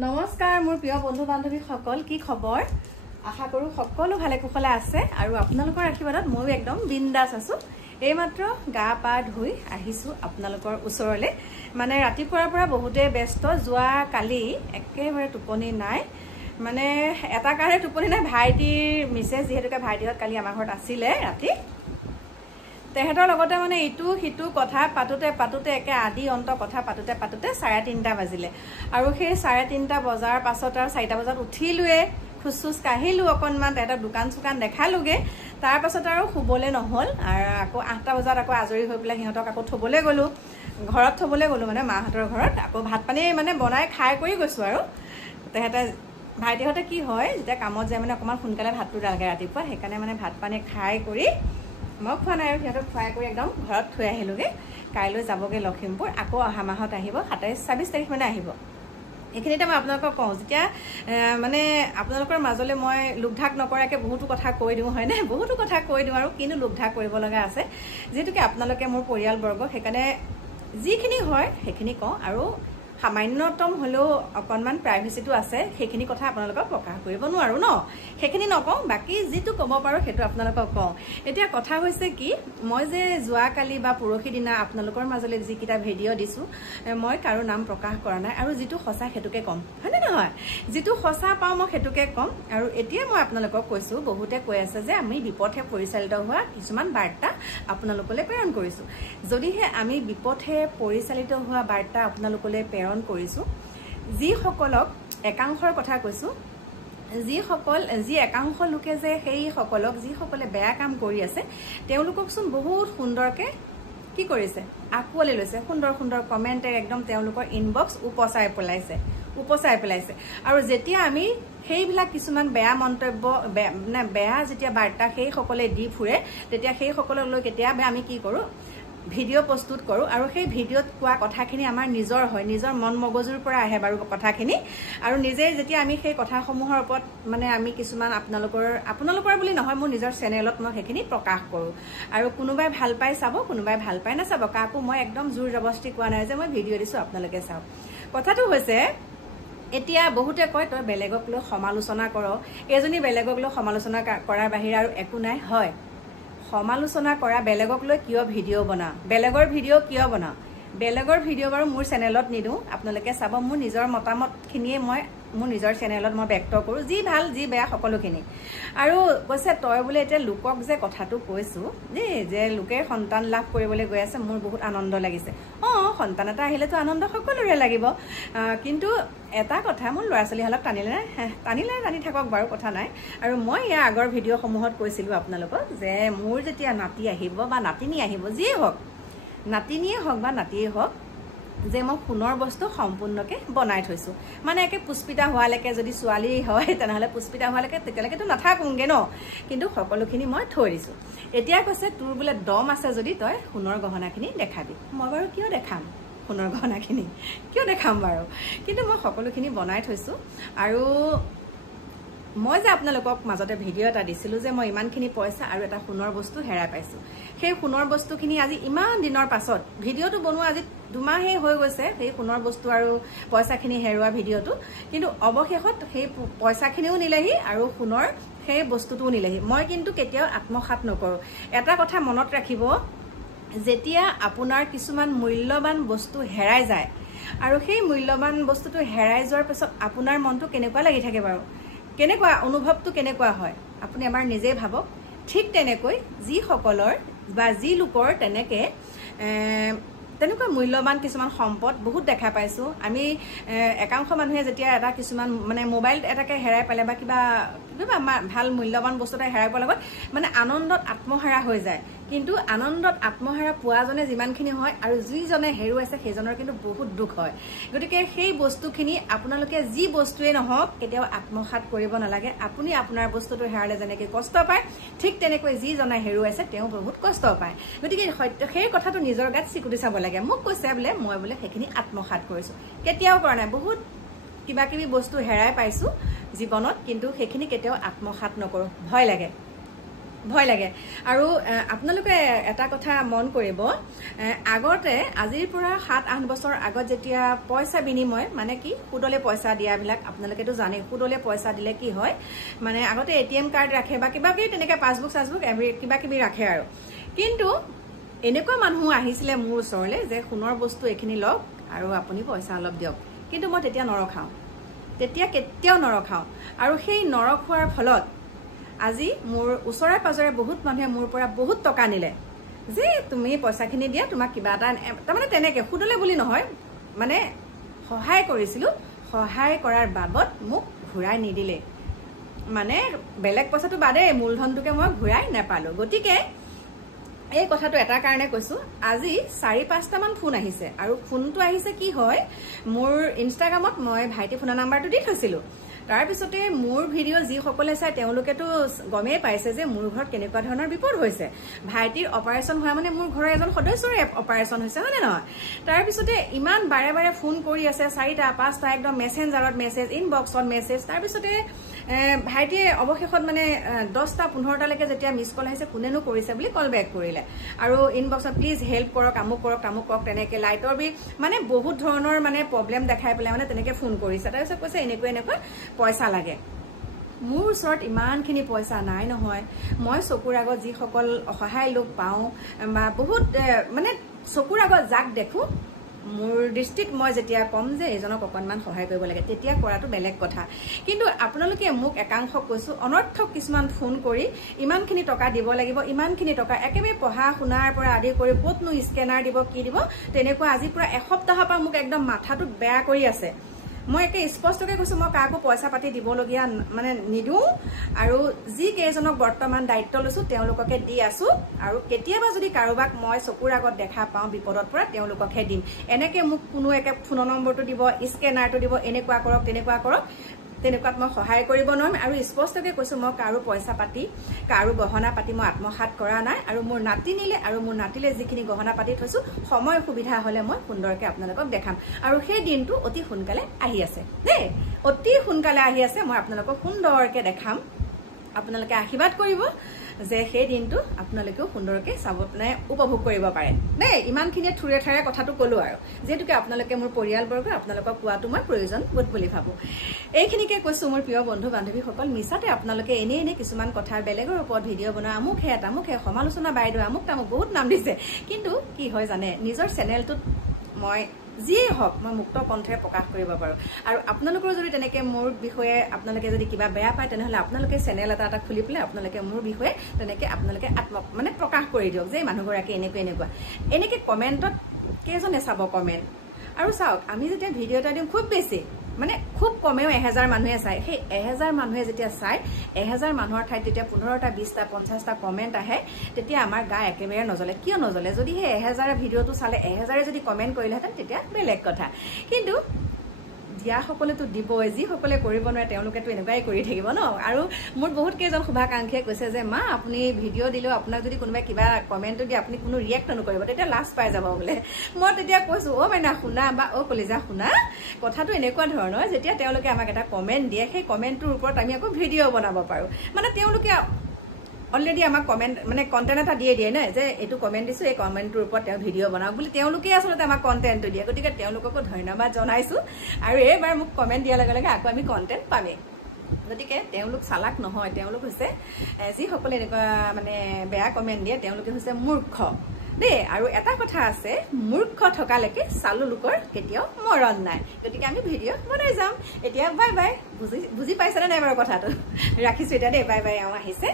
নমস্কাৰ মোৰ প্ৰিয় বন্ধু বান্ধৱী সকল কি খবৰ আশা কৰো সকলো ভালে কুশলে আছে আৰু আপোনালোকৰ আশীৰ্বাদত মই একদম বিন্দাস আছো এইমাত্ৰ গা পা ধুই আহিছো আপোনালোকৰ ওচৰলে মানে ৰাতিপুৱাৰ পৰা বহুতে ব্যস্ত যোৱা কালি একেবাৰে টোপনি নাই মানে এটা কাৰণে টোপনি নাই ভাইটিৰ মেছেজ যেহেতুকে ভাইটিহঁত কালি আমাৰ ঘৰত আছিলে ৰাতি তেহেতৰ লগতে মানে ইটো হিটো কথা পাতোতে একে আদি অন্ত কথা পাতোতে 3:30 বাজিলে আৰু সেই 3:30 বজাৰ পাছত আৰু 4টা বজাত উঠিলোৱে খুচুচ কাহিলো অকনমান তেহেতৰ দোকান চুকান দেখালোগে তাৰ পাছত আৰু শুবলে নহল আৰু আকৌ 8টা বজাত আকৌ আজৰি হৈ পেলাই সিহঁতক আকৌ থবলে গলো ঘৰত থবলে গলো মানে মাহঁতৰ ঘৰত আকৌ ভাত পানী মানে বনাই খাই কৰি গৈছো আৰু তেহেতে ভাইটিহঁতে কি হয় যেতিয়া কামত যায় মানে অকমান সোনকালে ভাতটো লাগে ৰাতিপুৱা সেইকাৰণে মানে ভাত পানী খাই কৰি মই খোৱা নাই আৰু সিহঁতক খুৱাই কৰি একদম ঘৰত থৈ আহিলোগে কাইলৈ যাবগে লখিমপুৰ আকৌ অহা মাহত আহিব 27-28 তাৰিখ মানে আহিব এইখিনিতে মই আপোনালোকক কওঁ যেতিয়া মানে আপোনালোকৰ মাজলে মই লোকধাক নকৰাকে বহুতো কথা কৈ দিওঁ হয়নে বহুতো কথা কৈ দিওঁ আৰু কিন্তু লোকধাক কৰিব লগা আছে যেহেতুকে আপোনালোকে মোৰ পৰিয়ালবৰ্গ সেইকাৰণে যিখিনি হয় সেইখিনি কওঁ আৰু সামান্যতম হলেও অকনমান প্ৰাইভেচিটো আছে সেইখিনি কথা আপোনালোকক প্ৰকাশ কৰিব নোৱাৰো ন সেইখিনি নকওঁ বাকি যেটো ক'ব পাৰো হেতু আপোনালোকক কওঁ এতিয়া কথা হৈছে কি মই যে যোৱা কালি বা পৰহি দিনা আপোনালোকৰ মাজলে যি কিটা ভিডিও দিছো মই কাৰো নাম প্ৰকাশ কৰা নাই আৰু যেটো সঁচা হেতুকে কম হয়নে নহয় যেটো সঁচা পাও মই হেতুকে কম আৰু এতিয়া মই আপোনালোকক কৈছো বহুতে কৈ আছে যে আমি বিপথে পৰিচালিত হোৱা কিছুমান বাৰ্তা আপোনালোকলৈ প্ৰেৰণ কৰিছো যদিহে আমি বিপথে পৰিচালিত হোৱা বাৰ্তা আপোনালোকলৈ কৰিছো যি সকলক একাংশৰ কথা কৈছো যি একাংশ লোকে যে সেই সকলক যি সকলে বেয়া কাম কৰি আছে তেওঁলোককচোন বহুত সুন্দৰকে কি কৰিছে আকোৱালি লৈছে সুন্দৰ কমেন্টে একদম তেওঁলোকৰ ইনবক্স উপচাই পেলাইছে আৰু যেতিয়া আমি সেইবিলাক কিছুমান বেয়া মন্তব্য মানে বেয়া যেতিয়া বাৰ্তা সেই সকলে দি ফুৰে তেতিয়া সেই সকলক লৈ কেতিয়াবা আমি কি কৰো ভিডিও প্ৰস্তুত কৰো আৰু সেই ভিডিওত কোৱা কথাখিনি আমাৰ নিজৰ হয় নিজৰ মন মগজুৰ পৰা আহে বাৰু কথাখিনি আৰু নিজে যেতিয়া আমি সেই কথাসমূহৰ ওপৰত মানে আমি কিছুমান আপোনালোকৰ বুলি নহয় মোৰ নিজৰ চেনেলত মই সেইখিনি প্ৰকাশ কৰো আৰু কোনোবাই ভাল পাই চাব কোনোবাই ভাল পাই না চাব কাকো মই একদম জোৰ জবস্তি কোৱা নাই যে মই ভিডিও দিছো আপোনালোকে চাওক কথাটো হৈছে এতিয়া বহুতে কয় তই বেলেগক লৈ সমালোচনা কৰ এজনী বেলেগক লৈ সমালোচনা কৰাৰ বাহিৰে আৰু একো নাই হয় সমালোচনা কৰা বেলেগক লৈ কিয় ভিডিও বনা বেলেগৰ ভিডিও কিয় বনা বেলেগৰ ভিডিও বাৰু মোৰ চেনেলত নিদু আপোনালোকে চাব মোৰ নিজৰ মতামত খিনিয়ে মই মোৰ নিজৰ চেনেলত মই ব্যক্ত কৰো যি ভাল যি বেয়া সকলোখিনি আৰু কৈছে তই বোলে এতিয়া লোকক যে কথাটো কৈছো যে লোকে সন্তান লাভ কৰিবলৈ গৈ আছে মোৰ বহুত আনন্দ লাগিছে সন্তান এটা আহিলেতো আনন্দ সকলোৰে লাগিব কিন্তু এটা কথা মোৰ ল'ৰা ছোৱালী হলক টানি থাকক বাৰু কথা নাই আৰু মই ইয়াৰ আগৰ ভিডিও সমূহত কৈছিলো আপোনালোকক যে মোৰ যেতিয়া নাতি আহিব বা নাতিনী আহিব যিয়ে হওক নাতিনিয়ে হওক বা নাতিয়ে হওক যে মই সোণৰ বস্তু সম্পূৰ্ণকে বনাই থৈছো মানে একে পুষ্পিতা হোৱালৈকে যদি ছোৱালী হয় তেনেহলে পুষ্পিতা হোৱালৈকে তেতিয়ালৈকেতো নাথাকোংগে ন কিন্তু সকলোখিনি মই থৈ দিছো এতিয়া কৈছে তোৰ বোলে দম আছে যদি তই সোণৰ গহনাখিনি দেখাবি মই বাৰু কিয় দেখাম সোণৰ গহনাখিনি কিয় দেখাম বাৰু কিন্তু মই সকলোখিনি বনাই থৈছো আৰু মই যে আপোনালোকক মাজতে ভিডিও এটা দিছিলো যে মই ইমানখিনি পইচা আৰু এটা সোণৰ বস্তু হেৰাই পাইছো সেই সোণৰ বস্তুখিনি আজি ইমান দিনৰ পাছত ভিডিওটো বনোৱা আজি 2 মাহে হৈ গৈছে সেই সোণৰ বস্তু আৰু পইচাখিনি হেৰুৱা ভিডিওটো কিন্তু অৱশেষত সেই পইচাখিনিও নিলেহি আৰু সোণৰ সেই বস্তুটোও নিলেহি মই কিন্তু কেতিয়াও আত্মসাত নকৰো এটা কথা মনত ৰাখিব যেতিয়া আপোনাৰ কিছুমান মূল্যবান বস্তু হেৰাই যায় আৰু সেই মূল্যবান বস্তুটো হেৰাই যোৱাৰ পিছত আপোনাৰ মনটো কেনেকুৱা লাগি থাকে বাৰু কেনেকুৱা অনুভৱটো কেনেকুৱা হয় আপুনি আমাৰ নিজে ভাবক ঠিক তেনেকৈ যি সকলৰ বা যি লোকৰ তেনেকুৱা মূল্যবান কিছুমান সম্পদ বহুত দেখা পাইছো আমি একাংশ মানুহে যেতিয়া এটা কিছুমান মানে মোবাইল এটাকে হেৰাই পালে বা কিবা ভাল মূল্যবান বস্তু এটা হেৰাই পোৱাৰ লগত মানে আনন্দত আত্মহাৰা হৈ যায় কিন্তু আনন্দত আত্মহাৰা পোৱাজনে যিমানখিনি হয় আৰু যিজনে হেৰুৱাইছে সেইজনৰ কিন্তু বহুত দুখ হয় গতিকে সেই বস্তুখিনি আপোনালোকে যি বস্তুৱে নহওক কেতিয়াও আত্মসাত কৰিব নালাগে আপুনি আপোনাৰ বস্তুটো হেৰালে যেনেকৈ কষ্ট পায় ঠিক তেনেকৈ যিজনে হেৰুৱাইছে তেওঁ বহুত কষ্ট পায় গতিকে সেই কথাটো নিজৰ গাত চিকুটি চাব লাগে মোক কৈছে বোলে মই বোলে সেইখিনি আত্মসাত কৰিছো কেতিয়াও কৰা নাই বহুত কিবা কিবি বস্তু হেৰাই পাইছো জীৱনত কিন্তু সেইখিনি কেতিয়াও আত্মসাত নকৰো ভয় লাগে ভয় লাগে আৰু আপোনালোকে এটা কথা মন কৰিব আগতে আজিৰ পৰা 7-8 বছৰ আগত যেতিয়া পইচা বিনিময় মানে কি সুদলে পইচা দিয়াবিলাক আপোনালোকেতো জানে সুদলে পইচা দিলে কি হয় মানে আগতে এটিএম কাৰ্ড ৰাখে বা কিবা কি তেনেকৈ পাছবুক কিবা কিবি ৰাখে আৰু কিন্তু এনেকুৱা মানুহ আহিছিলে মোৰ ওচৰলে যে সোণৰ বস্তু এখিনি লওক আৰু আপুনি পইচা অলপ দিয়ক কিন্তু মই তেতিয়া নৰখাও তেতিয়া কেতিয়াও নৰখাও আৰু সেই নৰখোৱাৰ ফলত আজি মোৰ ওচৰে পাজৰে বহুত মানুহে মোৰ পৰা বহুত টকা নিলে যে তুমি পইচাখিনি দিয়া তোমাক কিবা এটা তাৰমানে তেনেকৈ সুদলে বুলি নহয় মানে সহায় কৰিছিলো সহায় কৰাৰ বাবদ মোক ঘূৰাই নিদিলে মানে বেলেগ পইচাটো বাদে মূলধনটোকে মই ঘূৰাই নাপালো গতিকে এই কথাটো এটা কাৰণে কৈছো আজি 4-5টা মান ফোন আহিছে আৰু ফোনটো আহিছে কি হয় মোৰ ইনষ্টাগ্ৰামত মই ভাইটি ফোনৰ নাম্বাৰটো দি থৈছিলো তাৰ পিছতে মোৰ ভিডিঅ' যি সকলে চাই তেওঁলোকেতো গমেই পাইছে যে মোৰ ঘৰত কেনেকুৱা ধৰণৰ বিপদ হৈছে ভাইটিৰ অপাৰেশ্যন হোৱা মানে মোৰ ঘৰৰ এজন সদস্যৰে অপাৰেশ্যন হৈছে হয় নে নহয় তাৰ পিছতে ইমান বাৰে বাৰে ফোন কৰি আছে 4টা-5টা একদম মেছেঞ্জাৰত মেছেজ ইনবক্সত মেছেজ তাৰ পিছতে ভাইটিয়ে অৱশেষত মানে 10টা-15টালৈকে যেতিয়া মিছ কল আহিছে কোনেনো কৰিছে বুলি কল বেক কৰিলে আৰু ইনবক্সত প্লিজ হেল্প কৰক আমুক কৰক তেনেকৈ লাইটৰ বিল মানে বহুত ধৰণৰ মানে প্ৰব্লেম দেখাই পেলাই মানে তেনেকৈ ফোন কৰিছে তাৰপিছত কৈছে এনেকুৱা পইচা লাগে মোৰ ওচৰত ইমানখিনি পইচা নাই নহয় মই চকুৰ আগত যিসকল অসহায় লোক পাওঁ বা বহুত মানে চকুৰ আগত যাক দেখো মোৰ দৃষ্টিত মই যেতিয়া কম যে এজনক অকণমান সহায় কৰিব লাগে তেতিয়া কৰাটো বেলেগ কথা কিন্তু আপোনালোকে মোক একাংশ কৈছো অনৰ্থক কিছুমান ফোন কৰি ইমানখিনি টকা দিব লাগিব ইমানখিনি টকা একেবাৰে পঢ়া শুনাৰ পৰা আদি কৰি ক'তনো স্কেনাৰ দিব কি দিব তেনেকুৱা আজি পুৰা এসপ্তাহৰ পৰা মোক একদম মাথাটো বেয়া কৰি আছে মই একে স্পষ্টকৈ কৈছো মই কাকো পইচা পাতি দিবলগীয়া মানে নিদিওঁ আৰু যি কেইজনক বৰ্তমান দায়িত্ব লৈছো তেওঁলোককে দি আছো আৰু কেতিয়াবা যদি কাৰোবাক মই চকুৰ আগত দেখা পাওঁ বিপদত পৰা তেওঁলোককহে দিম এনেকৈ মোক কোনো একে ফোনৰ নম্বৰটো দিব স্কেনাৰটো দিব এনেকুৱা কৰক তেনেকুৱাত মই সহায় কৰিব নোৱাৰিম আৰু স্পষ্টকৈ কৈছো মই কাৰো পইচা পাতি কাৰো গহনা পাতি মই আত্মসাৎ কৰা নাই আৰু মোৰ নাতি নিলে আৰু মোৰ নাতিলে যিখিনি গহনা পাতি থৈছো সময় সুবিধা হলে মই সুন্দৰকৈ আপোনালোকক দেখাম আৰু সেই দিনটো অতি সোনকালে আহি আছে দেই অতি সোনকালে আহি আছে মই আপোনালোকক সুন্দৰকৈ দেখাম আপোনালোকে আশীৰ্বাদ কৰিব যে সেই দিনটো আপোনালোকেও সুন্দৰকৈ চাব মানে উপভোগ কৰিব পাৰে দেই ইমানখিনিয়ে থুৰে ঠাৰে কথাটো ক'লো আৰু যেহেতুকে আপোনালোকে মোৰ পৰিয়ালবৰ্গ আপোনালোকক কোৱাটো মই প্ৰয়োজন বোধ বুলি ভাবোঁ এইখিনিকে কৈছো মোৰ প্ৰিয় বন্ধু বান্ধৱীসকল মিছাতে আপোনালোকে এনে কিছুমান কথা বেলেগৰ ওপৰত ভিডিঅ' বনোৱা আমুকহে সমালোচনা বাইদেউ আমুক তামুক বহুত নাম দিছে কিন্তু কি হয় জানে নিজৰ চেনেলটোত মই যিয়ে হওক মই মুক্ত কণ্ঠৰে প্ৰকাশ কৰিব পাৰোঁ আৰু আপোনালোকৰ যদি তেনেকৈ মোৰ বিষয়ে আপোনালোকে যদি কিবা বেয়া পায় তেনেহ'লে আপোনালোকে চেনেল এটা খুলি পেলাই আপোনালোকে মোৰ বিষয়ে তেনেকৈ আপোনালোকে মানে প্ৰকাশ কৰি দিয়ক যে মানুহগৰাকী এনেকৈ কমেণ্টত কেইজনে চাব কমেণ্ট আৰু চাওক আমি যেতিয়া ভিডিঅ' এটা দিওঁ খুব বেছি মানে খুব কমেও 1000 মানুহে চায় সেই 1000 মানুহে যেতিয়া চায় 1000 মানুহৰ ঠাইত যেতিয়া 15টা 20টা 50টা কমেণ্ট আহে তেতিয়া আমাৰ গা একেবাৰে নজ্বলে কিয় নজ্বলে যদি সেই 1000 ভিডিঅ'টো চালে 1000 যদি কমেণ্ট কৰিলেহেঁতেন তেতিয়া বেলেগ কথা কিন্তু দিয়াসকলেতো দিবই যিসকলে কৰিব নোৱাৰে তেওঁলোকেতো এনেকুৱাই কৰি থাকিব ন আৰু মোৰ বহুত কেইজন শুভাকাংক্ষীয়ে কৈছে যে মা আপুনি ভিডিঅ' দিলেও আপোনাক যদি কোনোবাই কিবা কমেণ্টটো দিয়ে আপুনি কোনো ৰিয়েক্ট নকৰিব তেতিয়া লাজ পাই যাব বোলে মই তেতিয়া কৈছো মাইনা শুনা বা কলিজা শুনা কথাটো এনেকুৱা ধৰণৰ যেতিয়া তেওঁলোকে আমাক এটা কমেণ্ট দিয়ে সেই কমেণ্টটোৰ ওপৰত আমি আকৌ ভিডিঅ' বনাব পাৰোঁ মানে তেওঁলোকে অলৰেডি আমাক কমেণ্ট মানে কণ্টেণ্ট এটা দিয়ে ন যে এইটো কমেণ্ট দিছো এই কমেণ্টটোৰ ওপৰত তেওঁ ভিডিঅ' বনাওক বুলি তেওঁলোকে আচলতে আমাক কণ্টেণ্টটো দিয়ে গতিকে তেওঁলোককো ধন্যবাদ জনাইছো আৰু এইবাৰ মোক কমেণ্ট দিয়াৰ লগে লগে আকৌ আমি কণ্টেণ্ট পামেই গতিকে তেওঁলোক চালাক নহয় তেওঁলোক হৈছে যিসকলে এনেকুৱা মানে বেয়া কমেণ্ট দিয়ে তেওঁলোকে হৈছে মূৰ্খ দেই আৰু এটা কথা আছে মূৰ্খ থকালৈকে চালু লোকৰ কেতিয়াও মৰণ নাই গতিকে আমি ভিডিঅ' বনাই যাম এতিয়া বাই বাই বুজি পাইছেনে নাই বাৰু কথাটো ৰাখিছো এতিয়া দেই বাই বাই আহিছে